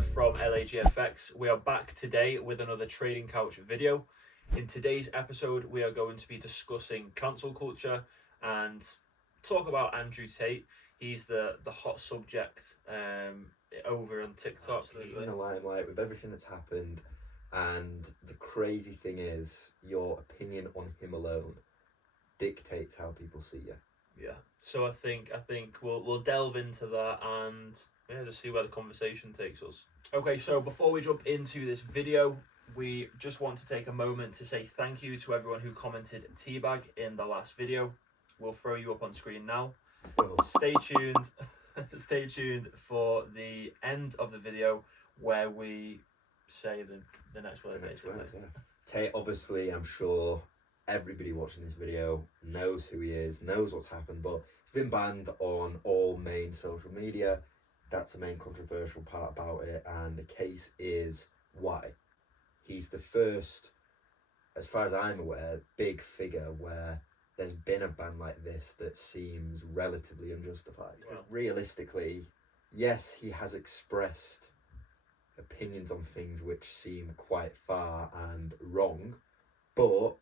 here from LAGFX. We are back today with another Trading Couch video. In today's episode, we are going to be discussing cancel culture and talk about Andrew Tate. He's the hot subject over on TikTok. He's in the limelight with everything that's happened, and the crazy thing is, your opinion on him alone dictates how people see you. Yeah. So I think we'll delve into that and just see where the conversation takes us. Okay, so before we jump into this video, we just want to take a moment to say thank you to everyone who commented teabag in the last video. We'll throw you up on screen now. Stay tuned. Stay tuned for the end of the video where we say the next word. Tate, obviously, I'm sure everybody watching this video knows who he is, knows what's happened, but it's been banned on all main social media. That's the main controversial part about it, and the case is why. He's the first, as far as I'm aware, big figure where there's been a ban like this that seems relatively unjustified. Well, realistically, yes, he has expressed opinions on things which seem quite far and wrong, but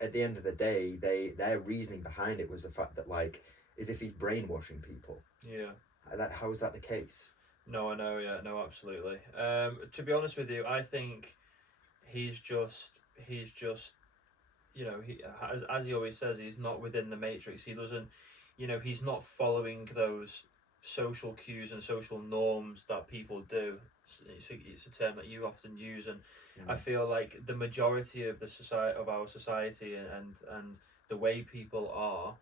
at the end of the day, their reasoning behind it was the fact that, like, as if he's brainwashing people. Yeah. How is that the case? No, I know. Yeah, no, absolutely. To be honest with you, I think he's just, you know, he as he always says, he's not within the matrix. He doesn't, you know, he's not following those social cues and social norms that people do. It's a term that you often use, and I feel like the majority of our society and the way people are,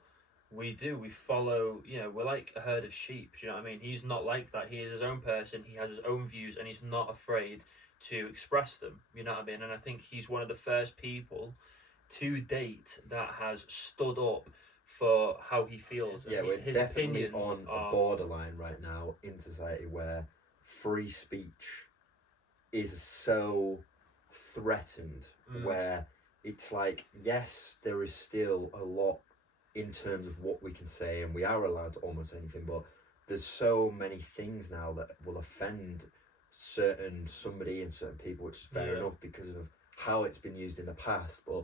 we follow, you know, we're like a herd of sheep. Do you know what I mean? He's not like that. He is his own person. He has his own views, and he's not afraid to express them. You know what I mean? And I think he's one of the first people to date that has stood up for how he feels. Yeah, we're his definitely opinions on a borderline right now in society where free speech is so threatened, where it's like, yes, there is still a lot in terms of what we can say, and we are allowed to almost anything, but there's so many things now that will offend somebody and certain people, which is fair enough because of how it's been used in the past. But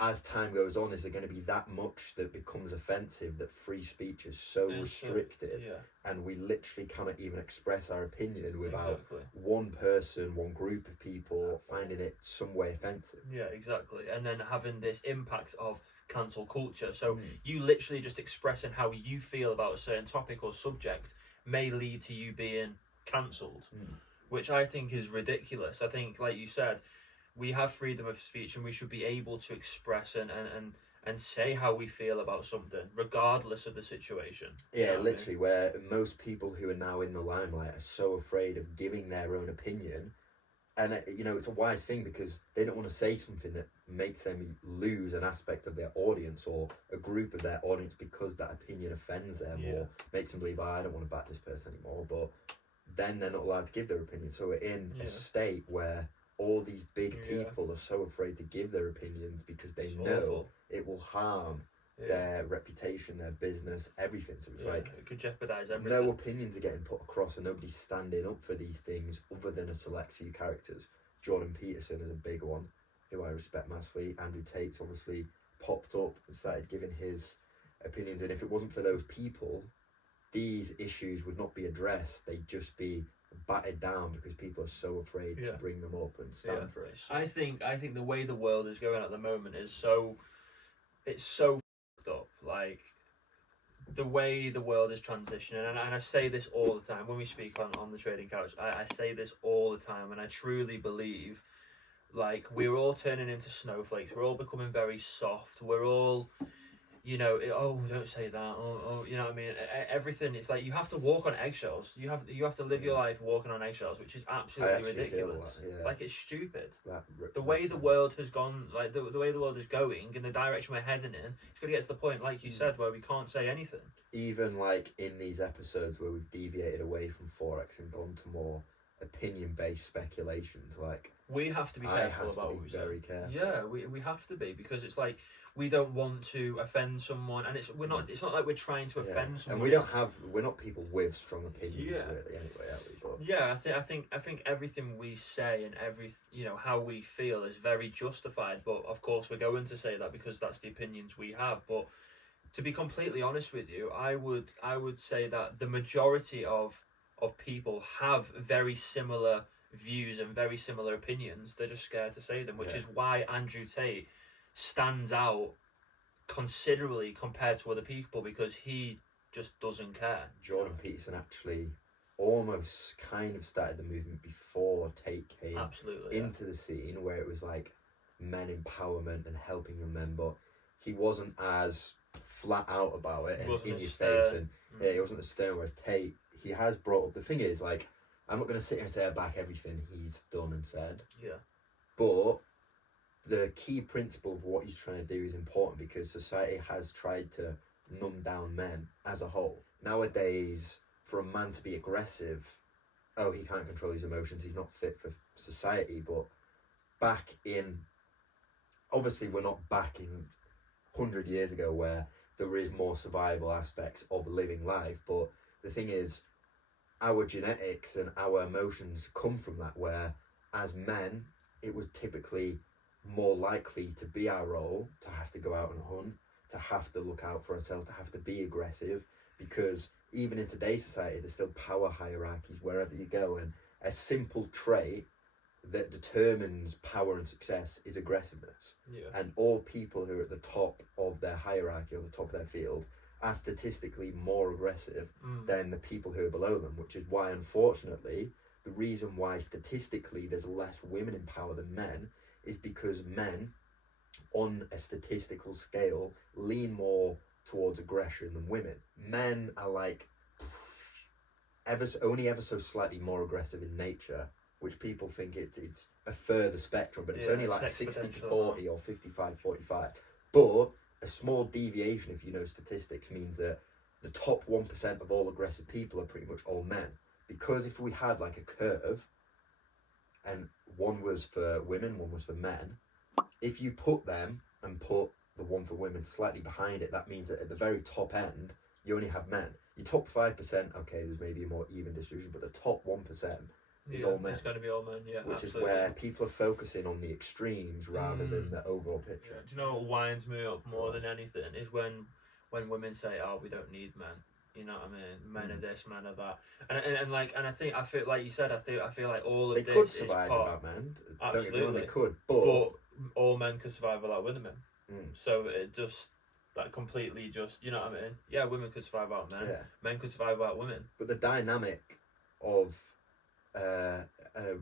as time goes on, is there going to be that much that becomes offensive, that free speech is so restricted, and we literally cannot even express our opinion without one person, one group of people finding it some way offensive? Yeah, exactly. And then having this impact of cancel culture. So you literally just expressing how you feel about a certain topic or subject may lead to you being cancelled, which I think is ridiculous. I think, like you said, we have freedom of speech and we should be able to express and say how we feel about something, regardless of the situation. Yeah, literally, where most people who are now in the limelight are so afraid of giving their own opinion. And, you know, it's a wise thing because they don't want to say something that makes them lose an aspect of their audience or a group of their audience because that opinion offends them or makes them believe, I don't want to back this person anymore. But then they're not allowed to give their opinion. So we're in a state where all these big people are so afraid to give their opinions because they know it will harm their reputation, their business, everything. So it's like, it could jeopardize everything. No opinions are getting put across, and nobody's standing up for these things other than a select few characters. Jordan Peterson is a big one, who I respect massively. Andrew Tate's obviously popped up and started giving his opinions, and if it wasn't for those people, these issues would not be addressed. They'd just be batted down because people are so afraid to bring them up and stand for it. I think the way the world is going at the moment is so fucked up. Like, the way the world is transitioning, and I say this all the time when we speak on the Trading Couch, I say this all the time, and I truly believe, like, we're all turning into snowflakes. We're all becoming very soft. We're all, you know, don't say that. You know what I mean? Everything. It's like you have to walk on eggshells. You have to live your life walking on eggshells, which is absolutely ridiculous. Like, it's stupid. The way the world has gone, like the way the world is going, in the direction we're heading in, it's going to get to the point, like you said, where we can't say anything. Even like in these episodes where we've deviated away from forex and gone to more opinion-based speculations, like we have to be careful about what we say. Very careful. Yeah, we have to be, because it's like we don't want to offend someone, and it's not like we're trying to offend someone. And we're not people with strong opinions really anyway, are we? But yeah, I think everything we say and how we feel is very justified, but of course we're going to say that because that's the opinions we have. But to be completely honest with you, I would say that the majority of people have very similar views and very similar opinions. They're just scared to say them, which is why Andrew Tate stands out considerably compared to other people, because he just doesn't care. Jordan Peterson actually almost kind of started the movement before Tate came into the scene, where it was like men empowerment and helping young men, but he wasn't as flat out about it and in your face, and he wasn't as stern. Whereas Tate, he has brought up, the thing is, like, I'm not going to sit here and say I back everything he's done and said, but the key principle of what he's trying to do is important, because society has tried to numb down men as a whole. Nowadays, for a man to be aggressive, oh, he can't control his emotions, he's not fit for society. But back in, obviously we're not back in 100 years ago where there is more survival aspects of living life, but the thing is, our genetics and our emotions come from that, where as men it was typically more likely to be our role to have to go out and hunt, to have to look out for ourselves, to have to be aggressive, because even in today's society there's still power hierarchies wherever you go, and a simple trait that determines power and success is aggressiveness. And all people who are at the top of their hierarchy or the top of their field are statistically more aggressive than the people who are below them, which is why, unfortunately, the reason why statistically there's less women in power than men is because men, on a statistical scale, lean more towards aggression than women. Men are like only ever so slightly more aggressive in nature, which people think it's a further spectrum, but it's only like a 60-40 or 55-45. But a small deviation, if you know statistics, means that the top 1% of all aggressive people are pretty much all men. Because if we had like a curve, and one was for women, one was for men, if you put them and put the one for women slightly behind it, that means that at the very top end, you only have men. Your top 5%, okay, there's maybe a more even distribution, but the top 1% is all men. It's going to be all men, which absolutely. Is where people are focusing on the extremes rather than the overall picture. Do you know what winds me up more than anything is when women say, "Oh, we don't need men." You know what I mean? Men are this, men are that, and I feel like you said. I feel like all of this could survive without men. Absolutely, don't get me wrong, they could, but all men could survive without women. So it just that completely just, you know what I mean? Yeah, women could survive without men. Yeah. Men could survive without women. But the dynamic of a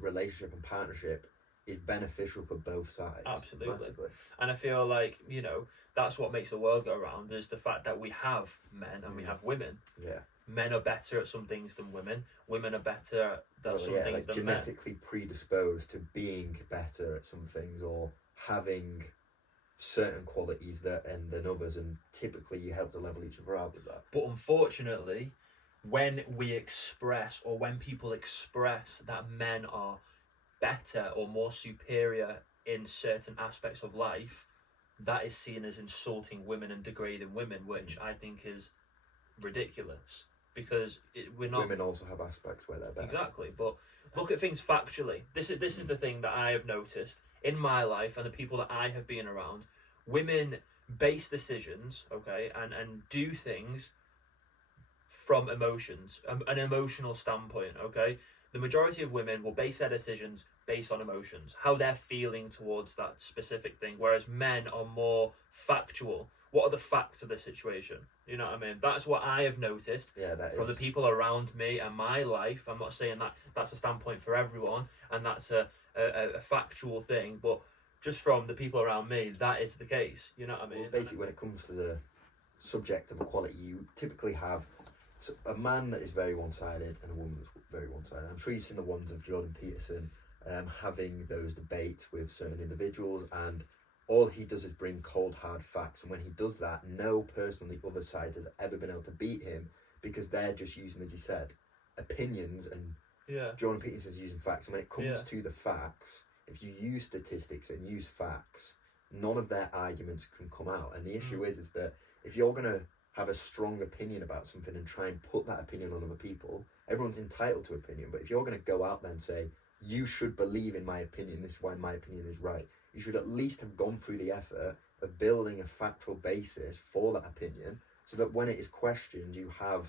relationship and partnership is beneficial for both sides. Absolutely. Massively. And I feel like, that's what makes the world go round, is the fact that we have men and we have women. Yeah. Men are better at some things than women. Women are better at some things than men. Genetically predisposed to being better at some things or having certain qualities than others, and typically you help to level each other out with that. But unfortunately, when we express, or when people express that men are better or more superior in certain aspects of life, that is seen as insulting women and degrading women, which I think is ridiculous, because we're not. Women also have aspects where they're better. Exactly, but look at things factually. This is the thing that I have noticed in my life and the people that I have been around. Women base decisions, okay, and do things from emotions, an emotional standpoint, okay. The majority of women will base their decisions based on emotions, how they're feeling towards that specific thing, whereas men are more factual. What are the facts of the situation? You know what I mean? That's what I have noticed from the people around me and my life. I'm not saying that that's a standpoint for everyone and that's a factual thing, but just from the people around me, that is the case. You know what I mean? Well, basically, when it comes to the subject of equality, you typically have a man that is very one-sided and a woman that's very one-sided. I'm sure you've seen the ones of Jordan Peterson having those debates with certain individuals, and all he does is bring cold, hard facts. And when he does that, no person on the other side has ever been able to beat him, because they're just using, as you said, opinions, and Jordan Peterson's using facts. And when it comes to the facts, if you use statistics and use facts, none of their arguments can come out. And the issue is that if you're going to have a strong opinion about something and try and put that opinion on other people, everyone's entitled to opinion. But if you're going to go out there and say, you should believe in my opinion, this is why my opinion is right, you should at least have gone through the effort of building a factual basis for that opinion, so that when it is questioned, you have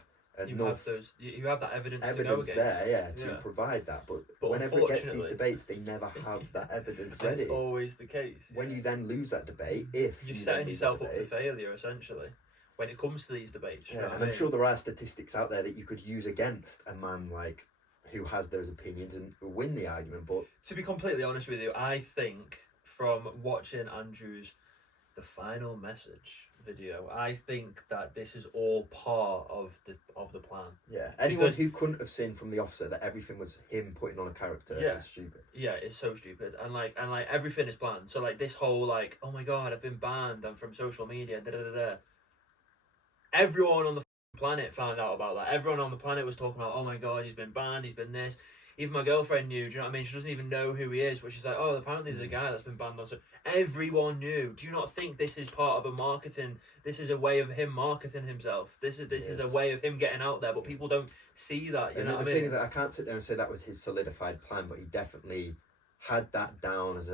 enough you have that evidence to go against. there, to provide that. But whenever it gets to these debates, they never have that evidence ready. It's always the case. When you then lose that debate, if you're setting yourself up for failure, essentially, when it comes to these debates. You know what I mean? I'm sure there are statistics out there that you could use against a man like who has those opinions and win the argument. But to be completely honest with you, I think from watching Andrew's The Final Message video, I think that this is all part of the plan. Yeah, anyone who couldn't have seen from the offset that everything was him putting on a character is stupid. Yeah, it's so stupid, and like everything is planned. So like this whole like, oh my god, I've been banned, I'm from social media, da da da da. Everyone on the planet found out about that. Everyone on the planet was talking about, oh my god, he's been banned, he's been this. Even my girlfriend knew, do you know what I mean? She doesn't even know who he is, but she's like, oh, apparently there's a guy that's been banned on. So everyone knew. Do you not think this is part of a marketing? This is a way of him marketing himself. This is a way of him getting out there, but people don't see that. You know what I mean? The thing is that I can't sit there and say that was his solidified plan, but he definitely had that down as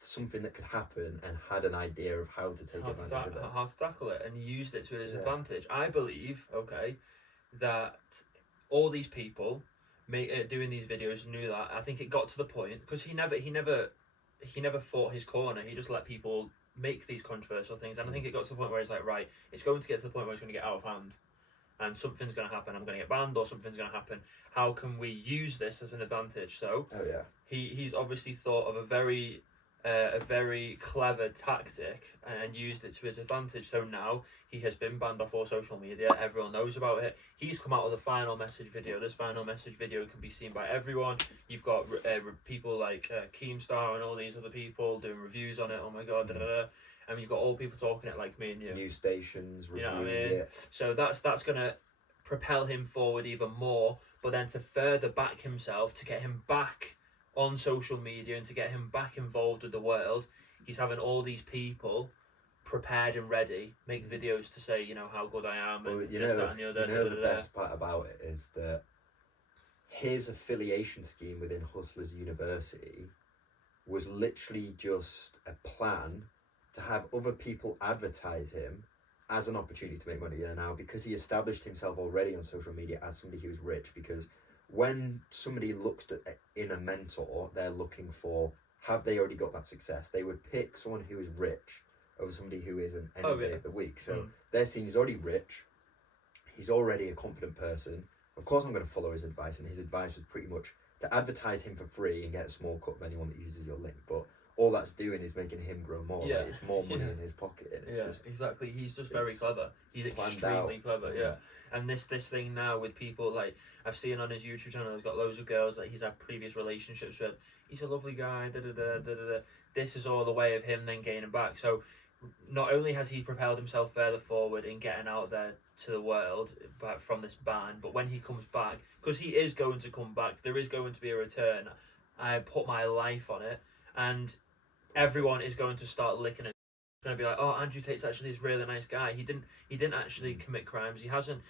something that could happen and had an idea of how to take advantage of it. How to tackle it, and he used it to his advantage. I believe, that all these people doing these videos knew that. I think it got to the point because he never fought his corner. He just let people make these controversial things, and I think it got to the point where he's like, right, it's going to get to the point where it's going to get out of hand, and something's going to happen. I'm going to get banned, or something's going to happen. How can we use this as an advantage? So he's obviously thought of a very clever tactic and used it to his advantage. So now he has been banned off all social media. Everyone knows about it. He's come out with a final message video. This final message video can be seen by everyone. You've got people like Keemstar and all these other people doing reviews on it. Oh my god, da, da, da. And you've got all people talking it like me and you. News stations reviewing it. So that's gonna propel him forward even more. But then to further back himself, to get him back on social media and to get him back involved with the world, he's having all these people prepared and ready, make videos to say, you know, how good I am, and that and the other. The best part about it is that his affiliation scheme within Hustlers University was literally just a plan to have other people advertise him as an opportunity to make money. Now, because he established himself already on social media as somebody who was rich, because when somebody looks in a mentor, they're looking for, have they already got that success? They would pick someone who is rich over somebody who isn't any day of the week. So they're seeing he's already rich, he's already a confident person. Of course I'm going to follow his advice, and his advice was pretty much to advertise him for free and get a small cut of anyone that uses your link. But all that's doing is making him grow more. Like, it's more money in his pocket. And it's exactly. He's just very clever. He's extremely clever. Yeah. And this thing now with people, like I've seen on his YouTube channel, he's got loads of girls that he's had previous relationships with. He's a lovely guy. Da da da da da. This is all the way of him then gaining back. So not only has he propelled himself further forward in getting out there to the world from this ban, but when he comes back, because he is going to come back, there is going to be a return. I put my life on it, and everyone is going to start licking it. It's going to be like, oh, Andrew Tate's actually this really nice guy. He didn't actually commit crimes. He hasn't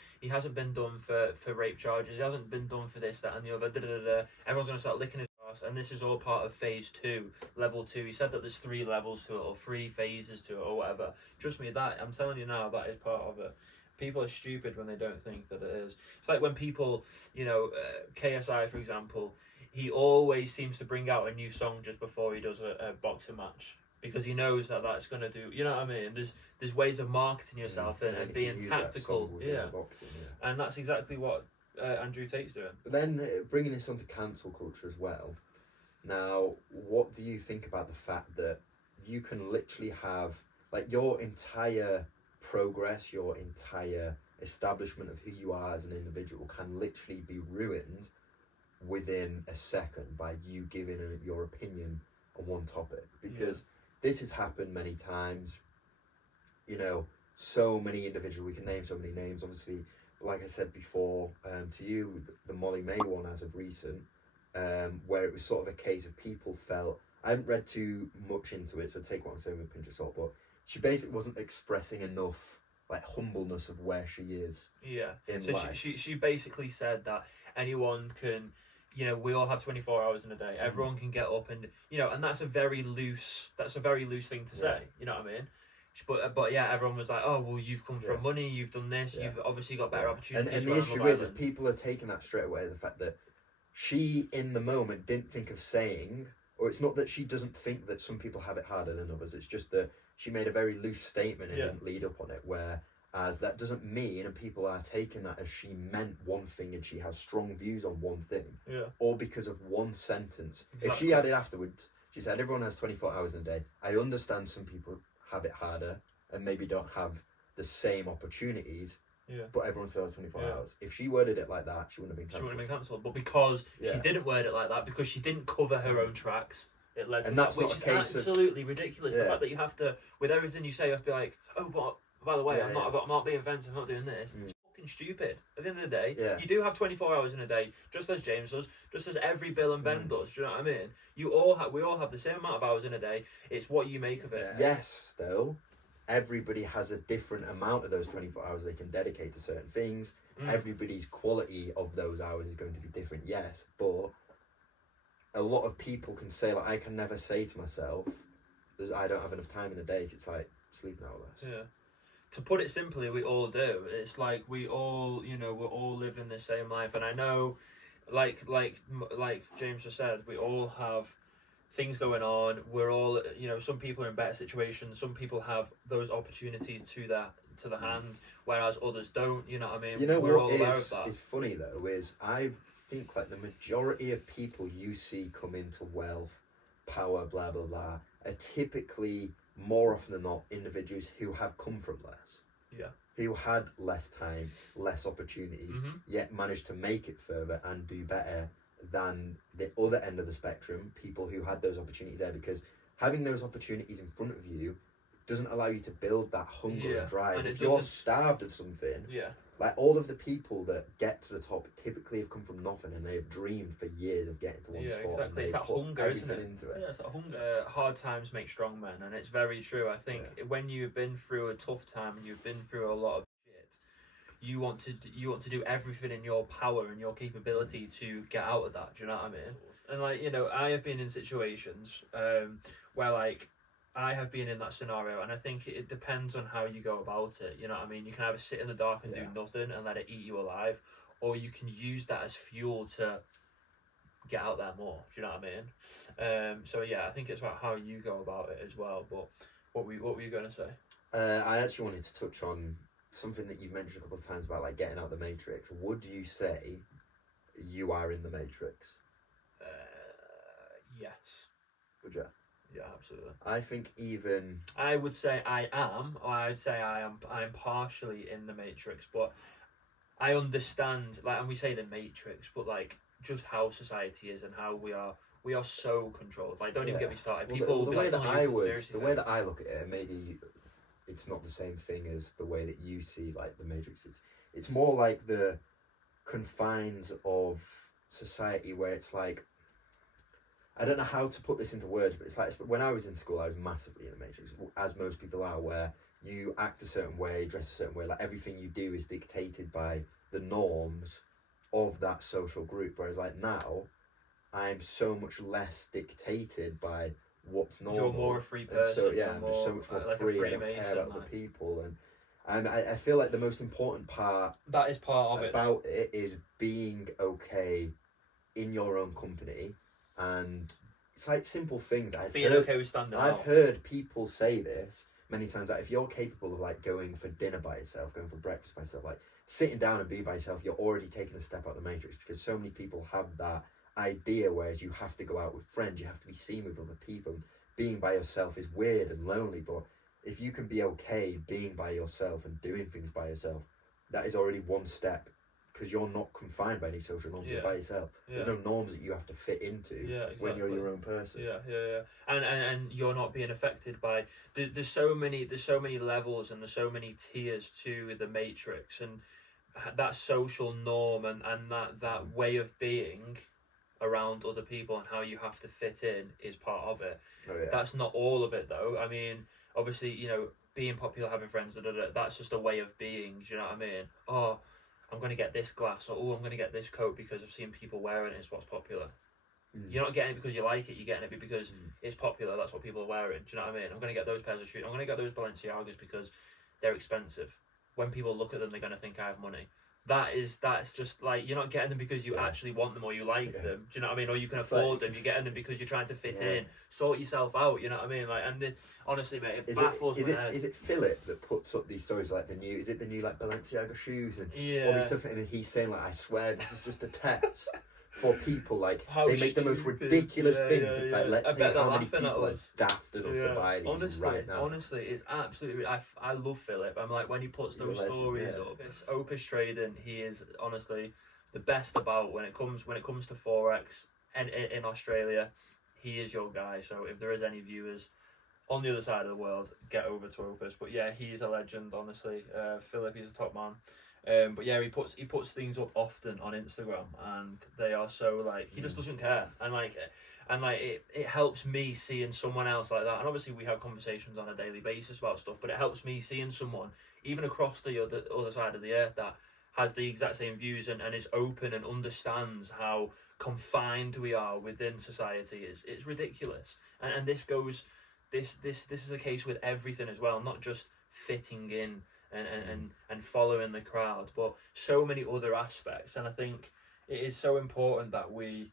been done for rape charges. He hasn't been done for this, that, and the other. Da, da, da, da. Everyone's going to start licking his ass, and this is all part of phase 2, level 2. He said that there's 3 levels to it, or 3 phases to it, or whatever. Trust me, that I'm telling you now, that is part of it. People are stupid when they don't think that it is. It's like when people, you know, KSI, for example, he always seems to bring out a new song just before he does a boxing match, because he knows that that's going to do, you know what I mean? There's ways of marketing yourself and being tactical. Boxing, and that's exactly what Andrew Tate's doing. But then bringing this onto cancel culture as well. Now, what do you think about the fact that you can literally have, like, your entire progress, your entire establishment of who you are as an individual can literally be ruined within a second by you giving your opinion on one topic? Because this has happened many times. You know, so many individuals, we can name so many names. Obviously, like I said before to you, the Molly May one as of recent, where it was sort of a case of people felt I haven't read too much into it, so take what I'm saying with a pinch of salt, but she basically wasn't expressing enough like humbleness of where she is. Yeah. In So life. she basically said that anyone can, you know, we all have 24 hours in a day. Everyone can get up and, you know, and that's a very loose thing to say. You know what I mean? But yeah, everyone was like, oh well, you've come from money, you've done this, you've obviously got better opportunities. And the issue is people are taking that straight away, the fact that she in the moment didn't think of saying, or it's not that she doesn't think that some people have it harder than others, it's just that she made a very loose statement and didn't lead up on it, whereas that doesn't mean, and people are taking that as she meant one thing and she has strong views on one thing, or because of one sentence. Exactly. If she added afterwards, she said everyone has 24 hours in a day. I understand some people have it harder and maybe don't have the same opportunities, but everyone still has 24 hours. If she worded it like that, she wouldn't have been cancelled. She wouldn't have been cancelled, but because she didn't word it like that, because she didn't cover her own tracks, it led to that, which is absolutely ridiculous. The fact that you have to, with everything you say, you have to be like, oh, but by the way, I'm not being offensive, I'm not doing this. It's fucking stupid. At the end of the day, you do have 24 hours in a day, just as James does, just as every Bill and Ben does. Do you know what I mean? We all have the same amount of hours in a day. It's what you make of it. Yes, though. Everybody has a different amount of those 24 hours they can dedicate to certain things. Everybody's quality of those hours is going to be different, yes, but a lot of people can say, like, I can never say to myself, I don't have enough time in a day. It's like sleeping out less. Yeah. To put it simply, we all do. It's like we all, you know, we're all living the same life, and I know, like James just said, we all have things going on. We're all, you know, some people are in better situations. Some people have those opportunities to the hand, whereas others don't. You know what I mean? You know, we're what all aware of that. Is funny though is I think like the majority of people you see come into wealth, power, blah blah blah, are typically more often than not individuals who have come from less. Yeah. Who had less time, less opportunities, yet managed to make it further and do better than the other end of the spectrum, people who had those opportunities there, because having those opportunities in front of you doesn't allow you to build that hunger and drive. And if you're starved of something, like all of the people that get to the top typically have come from nothing and they've dreamed for years of getting to one spot. Exactly. It's that hunger, isn't it? Into it. Yeah, it's that hunger. Hard times make strong men, and it's very true. I think when you've been through a tough time and you've been through a lot of shit, you want to do everything in your power and your capability to get out of that. Do you know what I mean? And like, you know, I have been in situations where like I have been in that scenario, and I think it depends on how you go about it. You know what I mean? You can either sit in the dark and do nothing and let it eat you alive, or you can use that as fuel to get out there more. Do you know what I mean? So yeah, I think it's about how you go about it as well. But what were you going to say? I actually wanted to touch on something that you've mentioned a couple of times about like getting out the matrix. Would you say you are in the matrix? Yes. Would you? Yeah, absolutely. I think even I would say I am, or I would say I'm partially in the matrix, but I understand, like, and we say the matrix, but like just how society is and how we are so controlled. Like, don't even get me started. People will be like, the way that I look at it, maybe it's not the same thing as the way that you see like the matrix. It's more like the confines of society where it's like, I don't know how to put this into words, but it's like when I was in school, I was massively in the matrix, as most people are, where you act a certain way, dress a certain way, like everything you do is dictated by the norms of that social group. Whereas like now, I'm so much less dictated by what's normal. You're more a free person. So yeah, I'm just so much more like free. I don't care about other people, and I feel like the most important part that is part of about it is being okay in your own company. And it's like simple things. Okay with standing out. I've heard people say this many times, that if you're capable of like going for dinner by yourself, going for breakfast by yourself, like sitting down and being by yourself, you're already taking a step out of the matrix, because so many people have that idea, whereas you have to go out with friends, you have to be seen with other people. Being by yourself is weird and lonely, but if you can be okay being by yourself and doing things by yourself, that is already one step. Because you're not confined by any social norms, you're by yourself. There's no norms that you have to fit into when you're your own person. And you're not being affected by. There's so many levels and there's so many tiers to the matrix, and that social norm and that way of being around other people and how you have to fit in is part of it. Oh, yeah. That's not all of it though. I mean, obviously, you know, being popular, having friends, that's just a way of being. Do you know what I mean? Oh, I'm going to get this glass, or oh, I'm going to get this coat because I've seen people wearing it. It's what's popular. You're not getting it because you like it. You're getting it because it's popular. That's what people are wearing. Do you know what I mean? I'm going to get those pairs of shoes. I'm going to get those Balenciagas because they're expensive. When people look at them, they're going to think I have money. That's just like, you're not getting them because you actually want them or you like them. Do you know what I mean? Or you can afford them. You're getting them because you're trying to fit in. Sort yourself out. You know what I mean? Like, and honestly, mate, it baffles my head. Is it Philip that puts up these stories like the new like Balenciaga shoes and all these stuff, and he's saying like, I swear this is just a test. For people, like, they make the most ridiculous things. It's like, let's see how many people are daft enough to buy these right now. Honestly, it's absolutely... I love Philip. I'm like, when he puts those stories up, it's Opes Trading. He is, honestly, the best about when it comes to forex and in Australia. He is your guy. So if there is any viewers on the other side of the world, get over to Opes. But yeah, he is a legend, honestly. Philip, he's a top man. But yeah, he puts things up often on Instagram, and they are so like, he just doesn't care, and it helps me seeing someone else like that. And obviously we have conversations on a daily basis about stuff, but it helps me seeing someone even across the other side of the earth that has the exact same views and is open and understands how confined we are within society. It's ridiculous, and this is a case with everything as well, not just fitting in and following the crowd, but so many other aspects. And I think it is so important that we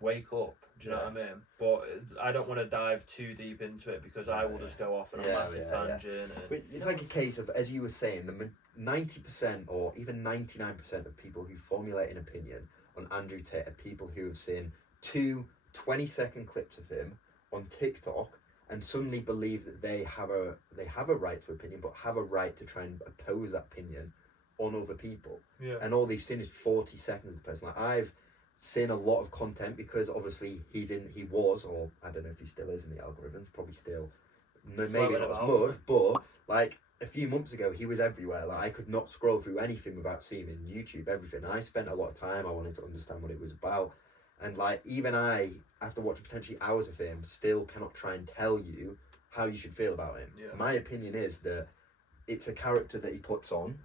wake up. Do you know what I mean? But I don't want to dive too deep into it because I will just go off on a massive tangent. But it's like a case of, as you were saying, the 90% or even 99% of people who formulate an opinion on Andrew Tate are people who have seen 2 20-second clips of him on TikTok and suddenly believe that they have a right to opinion, but have a right to try and oppose that opinion on other people. Yeah. And all they've seen is 40 seconds of the person. Like, I've seen a lot of content because obviously he was, or I don't know if he still is in the algorithms, probably still, maybe not as much, but like a few months ago he was everywhere. Like, I could not scroll through anything without seeing him in YouTube, everything. And I spent a lot of time, I wanted to understand what it was about. And like, even I, after watching potentially hours of him, still cannot try and tell you how you should feel about him. Yeah. My opinion is that it's a character that he puts on,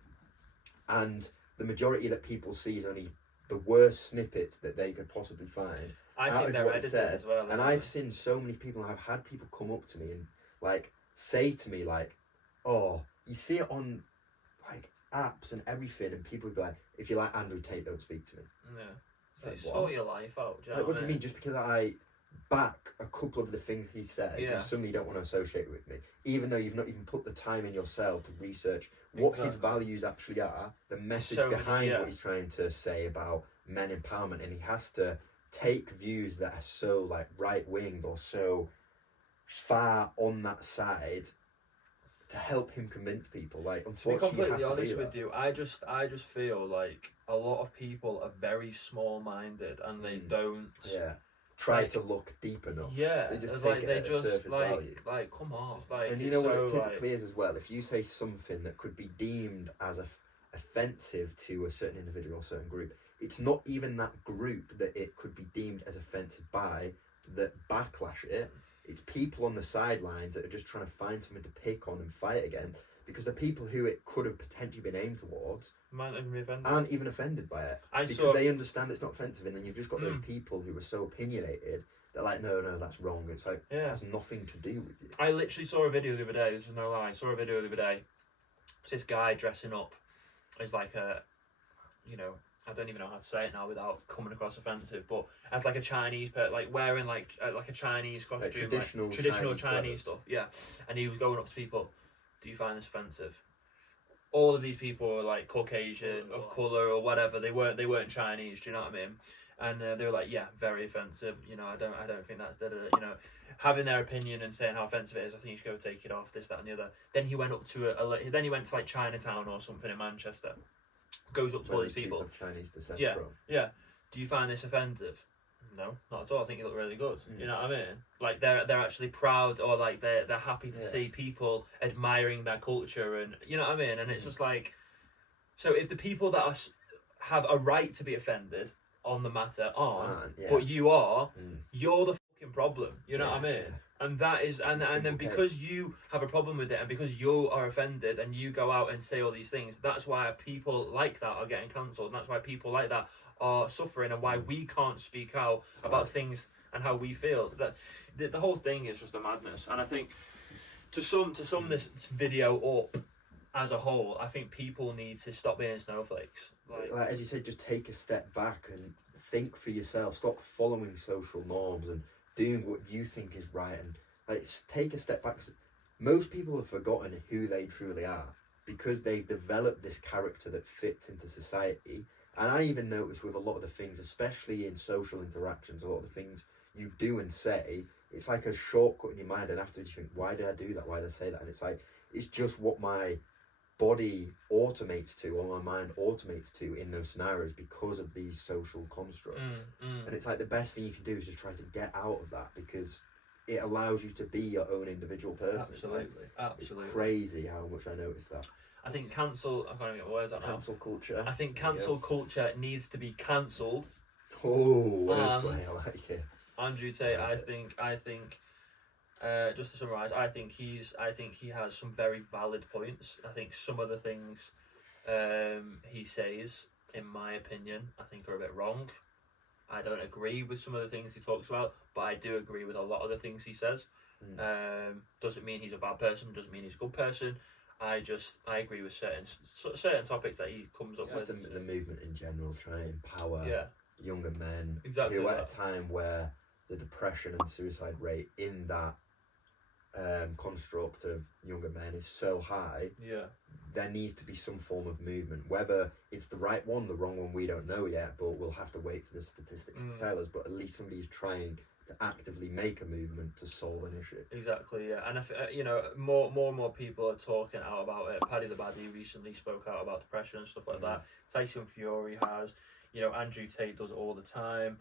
and the majority that people see is only the worst snippets that they could possibly find. I think they're edited as well. And I've seen so many people, and I've had people come up to me and like say to me like, oh, you see it on like apps and everything, and people would be like, if you like Andrew Tate, don't speak to me. Yeah. Like, sort your life out. Do you know what do you mean? Just because I back a couple of the things he says, you suddenly don't want to associate with me, even though you've not even put the time in yourself to research what his values actually are, the message behind what he's trying to say about men empowerment, and he has to take views that are so like right-winged or so far on that side to help him convince people. Like, unfortunately, to be completely honest with you, I just feel like a lot of people are very small-minded and they don't try to look deep enough. Yeah, they just take it at surface value. Like, come on. Like, and you know what it typically is as well. If you say something that could be deemed as offensive to a certain individual or certain group, it's not even that group that it could be deemed as offensive by that backlash it. It's people on the sidelines that are just trying to find something to pick on and fight against, because the people who it could have potentially been aimed towards aren't even offended by it, because they understand it's not offensive. And then you've just got those people who are so opinionated, they're like, no, that's wrong. It's like, it has nothing to do with you. I literally saw a video the other day, this is no lie, I saw a video the other day. It's this guy dressing up as like a, you know, I don't even know how to say it now without coming across offensive, but as like a Chinese person, like wearing like a Chinese costume, like traditional Chinese stuff, yeah. And he was going up to people, do you find this offensive? All of these people were like Caucasian, of colour or whatever. They weren't Chinese. Do you know what I mean? And they were like, yeah, very offensive. You know, I don't think that's you know, having their opinion and saying how offensive it is. I think you should go take it off. This, that, and the other. Then he went up to then he went to like Chinatown or something in Manchester. Goes up to all these people of Chinese descent. Yeah. Do you find this offensive? No, not at all. I think you look really good. You know what I mean? Like, they're actually proud, or like they're happy to see people admiring their culture, and you know what I mean. And it's just like, so if the people that have a right to be offended on the matter aren't, yeah. but you are, you're the fucking problem. You know what I mean? Yeah. And that is, and then because you have a problem with it, and because you are offended, and you go out and say all these things, that's why people like that are getting cancelled, and that's why people like that are suffering, and why we can't speak out about things and how we feel. That the whole thing is just a madness. And I think to sum this video up as a whole, I think people need to stop being snowflakes. Like as you said, just take a step back and think for yourself. Stop following social norms and doing what you think is right, and like take a step back. Most people have forgotten who they truly are because they've developed this character that fits into society. And I even notice with a lot of the things, especially in social interactions, a lot of the things you do and say, it's like a shortcut in your mind, and afterwards you think, why did I do that? Why did I say that? And it's like, it's just what my body automates to, or my mind automates to in those scenarios because of these social constructs. And it's like the best thing you can do is just try to get out of that, because it allows you to be your own individual person. Absolutely. It's crazy how much I noticed that. I think I can't even get words out now. Cancel culture. I think cancel culture needs to be cancelled. Oh, wordplay, I like it. Andrew Tate, I think just to summarise, I think he has some very valid points. I think some of the things he says, in my opinion, I think are a bit wrong. I don't agree with some of the things he talks about, but I do agree with a lot of the things he says. Doesn't mean he's a bad person, doesn't mean he's a good person. I agree with certain topics that he comes up with. The movement in general, trying to empower younger men who at a time where the depression and suicide rate in that construct of younger men is so high. There needs to be some form of movement. Whether it's the right one, the wrong one, we don't know yet, but we'll have to wait for the statistics to tell us. But at least somebody's trying to actively make a movement to solve an issue. Exactly, yeah. And if more and more people are talking out about it. Paddy the Baddy recently spoke out about depression and stuff like that. Tyson Fury has, Andrew Tate does it all the time.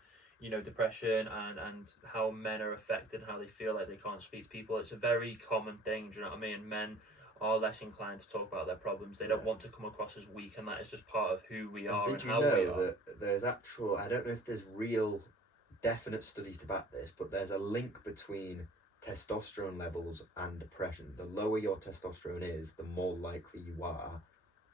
Depression and how men are affected and how they feel like they can't speak to people. It's a very common thing, do you know what I mean? Men are less inclined to talk about their problems. They don't want to come across as weak, and that is just part of who we are and how we are. Did you know that there's actual, I don't know if there's real definite studies to back this, but there's a link between testosterone levels and depression. The lower your testosterone is, the more likely you are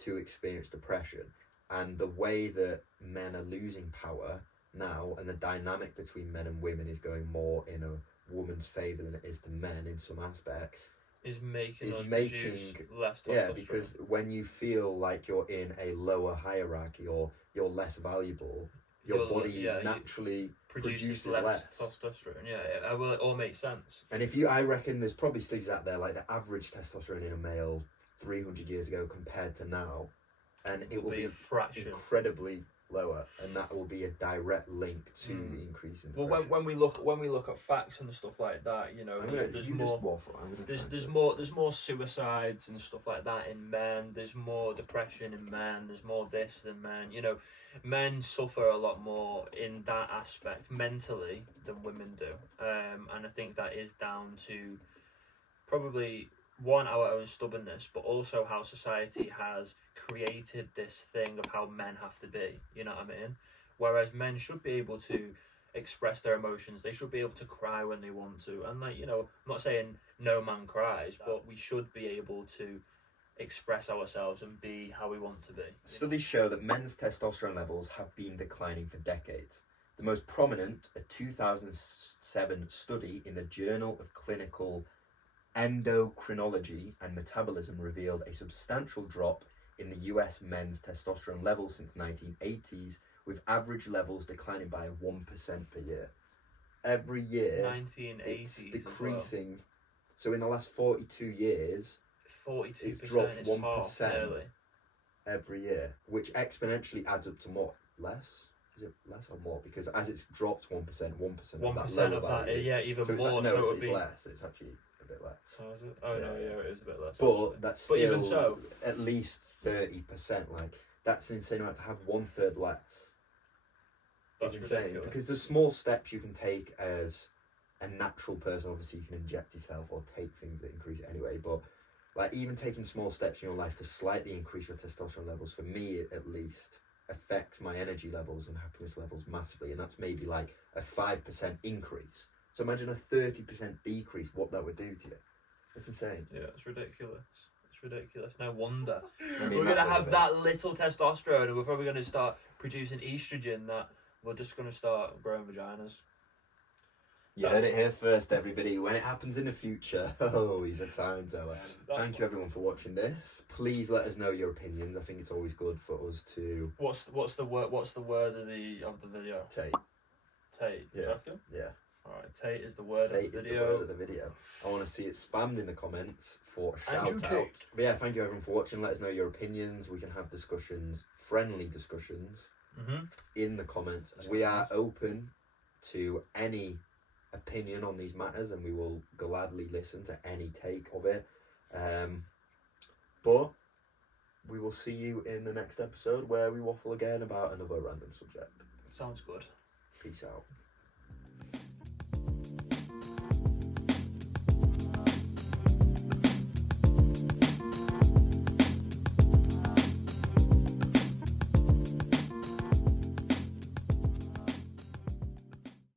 to experience depression. And the way that men are losing power now, and the dynamic between men and women is going more in a woman's favour than it is to men in some aspects, is making produce less testosterone. Yeah, because when you feel like you're in a lower hierarchy or you're less valuable, your body naturally produces less testosterone. Yeah, well, it all makes sense. And I reckon there's probably studies out there, like the average testosterone in a male 300 years ago compared to now, and it will be a fraction, incredibly lower, and that will be a direct link to the increase in depression. Well, when we look at facts and stuff like that, there's more suicides and stuff like that in men. There's more depression in men. There's more this than men. Men suffer a lot more in that aspect mentally than women do, and I think that is down to probably our own stubbornness, but also how society has created this thing of how men have to be, you know what I mean? Whereas men should be able to express their emotions, they should be able to cry when they want to, and I'm not saying no man cries, but we should be able to express ourselves and be how we want to be. Studies show that men's testosterone levels have been declining for decades. The most prominent, a 2007 study in the Journal of Clinical Endocrinology and Metabolism revealed a substantial drop in the US men's testosterone levels since 1980s, with average levels declining by 1% per year. Every year, 1980s it's decreasing. Well. So in the last 42 years, 42%, it's dropped 1% every year, which exponentially adds up to more. Less? Is it less or more? Because as it's dropped 1% of that value, even so more. So it would be less. It's actually a bit less. Oh, is it? Oh, no, it is a bit less. But actually. That's still even so, at least 30%. Like, that's an insane amount to have 1/3 less. That's insane. Ridiculous. Because the small steps you can take as a natural person, obviously you can inject yourself or take things that increase it anyway, but like even taking small steps in your life to slightly increase your testosterone levels, for me at least, affects my energy levels and happiness levels massively, and that's maybe like a 5% increase. So imagine a 30% decrease, what that would do to you. It's insane. Yeah, it's ridiculous. It's ridiculous. No wonder. I mean, We're going to have that little testosterone, and we're probably going to start producing estrogen that we're just going to start growing vaginas. You heard it here first, everybody. When it happens in the future, oh, he's a time teller. Thank you, everyone, for watching this. Please let us know your opinions. I think it's always good for us to. What's the word? What's the word of the video? Tate. Tate. Yeah. Yeah. All right. Tate is the word Tate of the is video. the word of the video. I want to see it spammed in the comments for a shout Andrew out. Tate. But yeah, thank you everyone for watching. Let us know your opinions. We can have discussions, friendly discussions, in the comments. We are open to any opinion on these matters, and we will gladly listen to any take of it. But we will see you in the next episode where we waffle again about another random subject. Sounds good. Peace out.